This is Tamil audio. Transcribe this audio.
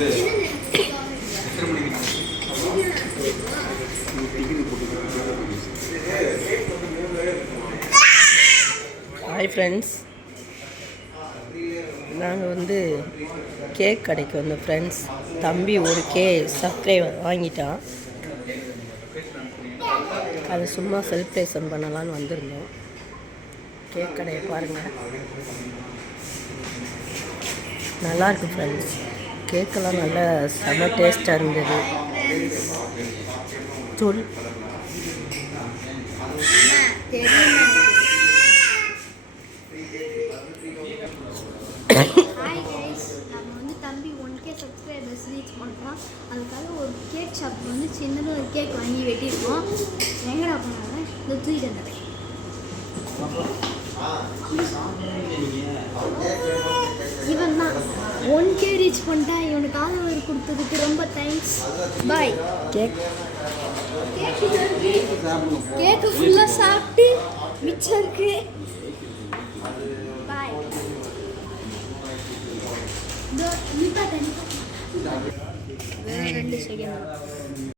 ஹாய் ஃப்ரெண்ட்ஸ், நாங்கள் வந்து கேக் கடைக்கு வந்தோம் ஃப்ரெண்ட்ஸ். தம்பி ஒரு சப்ஸ்கிரைபர் வாங்கிட்டான். அது சும்மா செலிப்ரேஷன் பண்ணலான்னு வந்திருந்தோம். கேக் கடையை பாருங்கள், நல்லாயிருக்கு ஃப்ரெண்ட்ஸ். கேக்கெல்லாம் நல்லா செம்ம டேஸ்ட்டாக இருந்தது. சொல் ஹாய் கைஸ், நம்ம வந்து தம்பி 1K சப்ஸ்கிரைபர்ஸ் ரீச் பண்ணுறோம். அதுக்காக ஒரு கேக் ஷாப் வந்து சின்னதாக ஒரு கேக் வாங்கி வெட்டியிருக்கோம். எங்கடா போனாங்க இந்த தூக்கிட்டு வந்தேன். இவன் தான் 1K ரீச் பண்ணிட்டான். இவனுக்கு ஆதரவு கொடுத்ததுக்கு ரொம்ப தேங்க்ஸ். பாய். கேக்கு ஃபுல்லாக சாப்பிட்டு மிச்சம் இருக்கு. பாய். வேற 2 செகண்ட்.